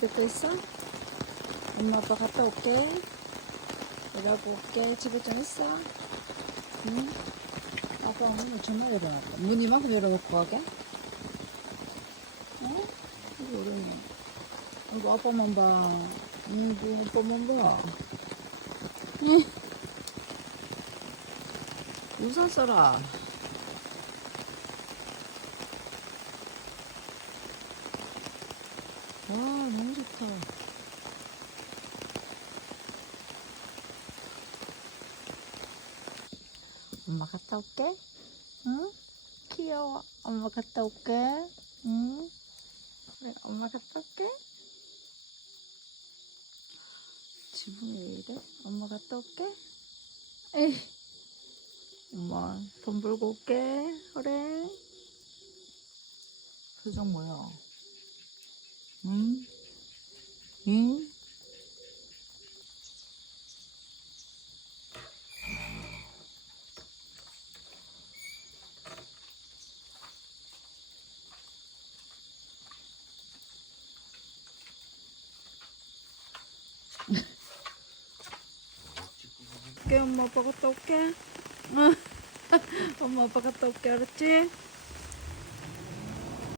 집에 있어? 엄마 아빠 갔다 올게. 일하고 올게. 집에 좀 있어? 응? 아빠 오늘 전화 열어놨다. 문 이만큼 열어놓고 가게? 어? 이거 어렵네. 이거 아빠만 봐. 이거 아빠만 봐. 응. 우산 써라. 와, 너무 좋다. 엄마 갔다 올게. 응? 귀여워. 엄마 갔다 올게. 응? 그래, 엄마 갔다 올게. 지붕이 왜 이래? 엄마 갔다 올게. 에이. 엄마 돈 벌고 올게. 그래. 표정 뭐야? 응? 응? 엄마 아빠 갔다 올게 응. 엄마 아빠 갔다 올게 알았지?